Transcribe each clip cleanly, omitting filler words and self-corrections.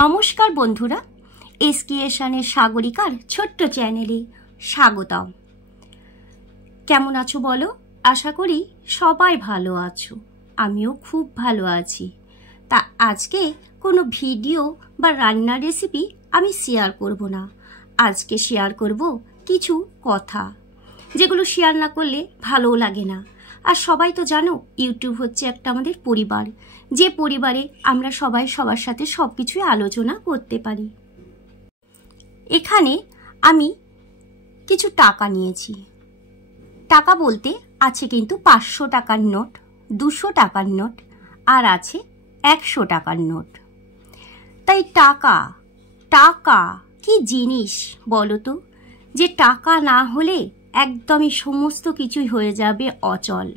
নমস্কার বন্ধুরা, এসকিএশনের সাগরিকার ছোট্ট চ্যানেলে স্বাগতম। কেমন আছো বলো? আশা করি সবাই ভালো আছো। আমিও খুব ভালো আছি। তা আজকে কোনো ভিডিও বা রান্নার রেসিপি আমি শেয়ার করব না। আজকে শেয়ার করব কিছু কথা, যেগুলো শেয়ার না করলে ভালোও লাগে না। আর সবাই তো জানো, ইউটিউব হচ্ছে একটা আমাদের পরিবার, যে পরিবারে আমরা সবাই সবার সাথে সব কিছুই আলোচনা করতে পারি। এখানে আমি কিছু টাকা নিয়েছি। টাকা বলতে আছে কিন্তু 500 টাকার নোট, 200 টাকার নোট, আর আছে 100 টাকার নোট। তাই টাকা টাকা কি জিনিস বলো তো, যে টাকা না হলে একদমই সমস্ত কিছুই হয়ে যাবে অচল।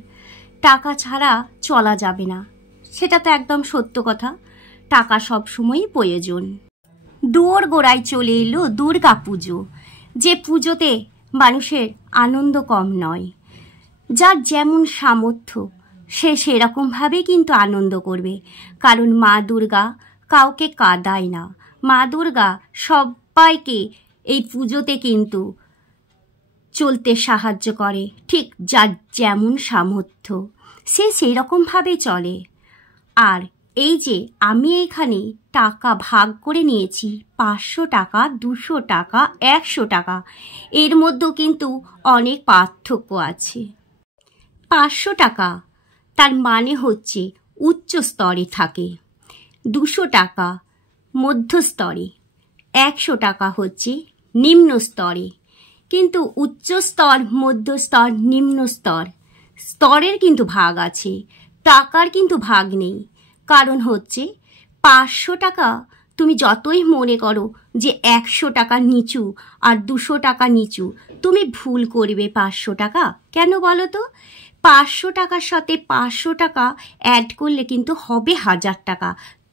টাকা ছাড়া চলা যাবে না, সেটা তো একদম সত্য কথা। টাকা সবসময়ই প্রয়োজন। দুয়োর গোড়ায় চলে এলো দুর্গা পুজো, যে পুজোতে মানুষের আনন্দ কম নয়। যার যেমন সামর্থ্য সে সেরকমভাবেই কিন্তু আনন্দ করবে, কারণ মা দুর্গা কাউকে কাঁদায় না। মা দুর্গা সবাইকে এই পুজোতে কিন্তু চলতে সাহায্য করে। ঠিক যার যেমন সামর্থ্য সে সেই রকমভাবে চলে। আর এই যে আমি এখানে টাকা ভাগ করে নিয়েছি, 500 টাকা, 200 টাকা, 100 টাকা, এর মধ্যেও কিন্তু অনেক পার্থক্য আছে। 500 টাকা তার মানে হচ্ছে উচ্চ স্তরে থাকে, 200 টাকা মধ্যস্তরে, 100 টাকা হচ্ছে নিম্ন স্তরে। কিন্তু উচ্চ স্তর, মধ্যস্তর, নিম্ন স্তর, স্তরের কিন্তু ভাগ আছে, টাকার কিন্তু ভাগ নেই। কারণ হচ্ছে 500 টাকা তুমি যতই মনে করো যে 100 টাকা নিচু আর 200 টাকা নিচু, তুমি ভুল করবে। 500 টাকা কেন বলো তো? 500 টাকার সাথে 500 টাকা অ্যাড করলে কিন্তু হবে 1000 টাকা।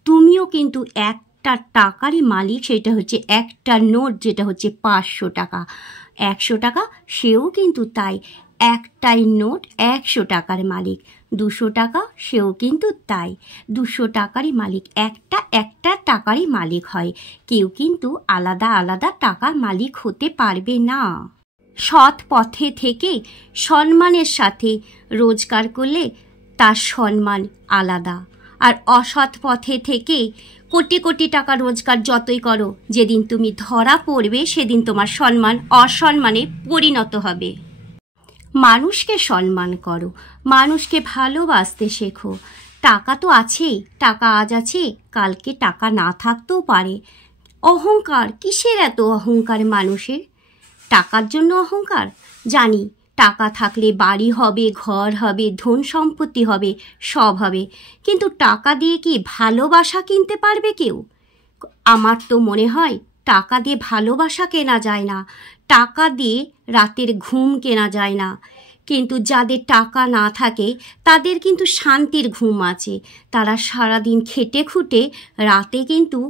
তুমিও কিন্তু একটা টাকারই মালিক, সেটা হচ্ছে একটা নোট, যেটা হচ্ছে 500 টাকা। 100 টাকা সেও কিন্তু তাই, একটাই নোট, 100 টাকার মালিক। 200 টাকা সেও কিন্তু তাই, 200 টাকারই মালিক। একটা টাকারই মালিক হয়, কেউ কিন্তু আলাদা আলাদা টাকার মালিক হতে পারবে না। সৎ পথে থেকে সম্মানের সাথে রোজগার করলে তার সম্মান আলাদা। আর অসৎ পথে থেকে কোটি কোটি টাকা রোজগার যতই করো, যেদিন তুমি ধরা পড়বে সেদিন তোমার সম্মান অসম্মানে পরিণত হবে। মানুষকে সম্মান করো, মানুষকে ভালোবাসতে শেখো। টাকা তো আছেই, টাকা আজ আছে, কালকে টাকা না থাকতেও পারে। অহংকার কিসের এত অহংকার মানুষের? টাকার জন্য অহংকার? জানি টাকা থাকলে বাড়ি হবে, ঘর হবে, ধন সম্পত্তি হবে, সব হবে, কিন্তু টাকা দিয়ে কি ভালোবাসা কিনতে পারবে কেউ? আমার তো মনে হয় টাকা দিয়ে ভালোবাসা কেনা যায় না, টাকা দিয়ে রাতের ঘুম কেনা যায় না। কিন্তু যাদের টাকা না থাকে তাদের কিন্তু শান্তির ঘুম আছে। তারা সারাদিন খেটে খুঁটে রাতে কিন্তু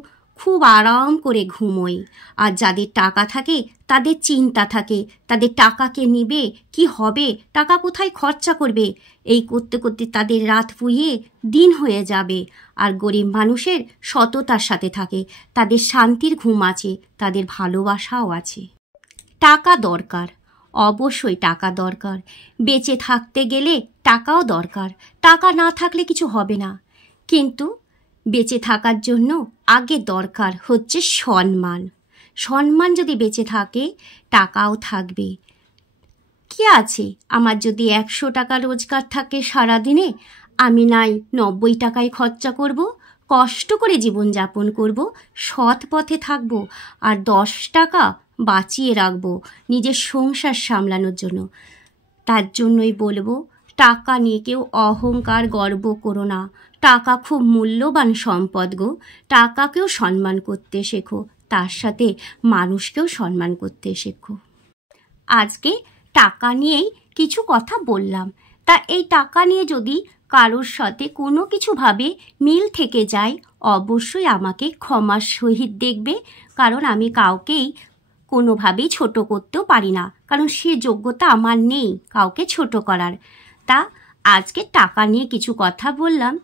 খুব আরাম করে ঘুমোয়। আর যাদের টাকা থাকে তাদের চিন্তা থাকে, তাদের টাকাকে নিবে, কি হবে, টাকা কোথায় খরচা করবে, এই করতে করতে তাদের রাত পুড়িয়ে দিন হয়ে যাবে। আর গরিব মানুষের সততার সাথে থাকে, তাদের শান্তির ঘুম আছে, তাদের ভালোবাসাও আছে। টাকা দরকার, অবশ্যই টাকা দরকার। বেঁচে থাকতে গেলে টাকাও দরকার, টাকা না থাকলে কিছু হবে না। কিন্তু বেঁচে থাকার জন্য আগে দরকার হচ্ছে সম্মান। সম্মান যদি বেঁচে থাকে টাকাও থাকবে। কি আছে, আমার যদি 100 টাকা রোজগার থাকে সারাদিনে, আমি নাই 90 টাকায় খরচা করব, কষ্ট করে জীবনযাপন করব, সৎ পথে থাকব, আর 10 টাকা বাঁচিয়ে রাখবো নিজের সংসার সামলানোর জন্য। তার জন্যই বলবো, টাকা নিয়ে কেউ অহংকার গর্ব করো না। টাকা খুব মূল্যবান সম্পদ গো। টাকাকেও সম্মান করতে শেখো, তার সাথে মানুষকেও সম্মান করতে শেখো। আজকে টাকা নিয়েই কিছু কথা বললাম। তা এই টাকা নিয়ে যদি কারোর সাথে কোনো কিছুভাবে মিল থেকে যায়, অবশ্যই আমাকে ক্ষমার সহিত দেখবে, কারণ আমি কাউকেই কোনোভাবেই ছোট করতেও পারি না, কারণ সে যোগ্যতা আমার নেই কাউকে ছোট করার। তা আজকে টাকা নিয়ে কিছু কথা বললাম।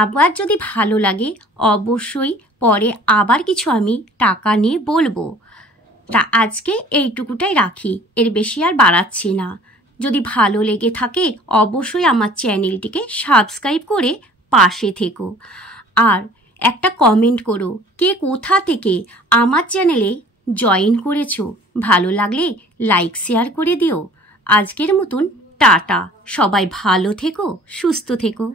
আবার যদি ভালো লাগে অবশ্যই পরে আবার কিছু আমি টাকা নিয়ে বলবো। তা আজকে এইটুকুটাই রাখি, এর বেশি আর বাড়াচ্ছি না। যদি ভালো লেগে থাকে অবশ্যই আমার চ্যানেলটিকে সাবস্ক্রাইব করে পাশে থেকো। আর একটা কমেন্ট করো কে কোথা থেকে আমার চ্যানেলে জয়েন করেছো। ভালো লাগলে লাইক শেয়ার করে দিও। আজকের মতন টাটা, সবাই ভালো থেকো, সুস্থ থেকো।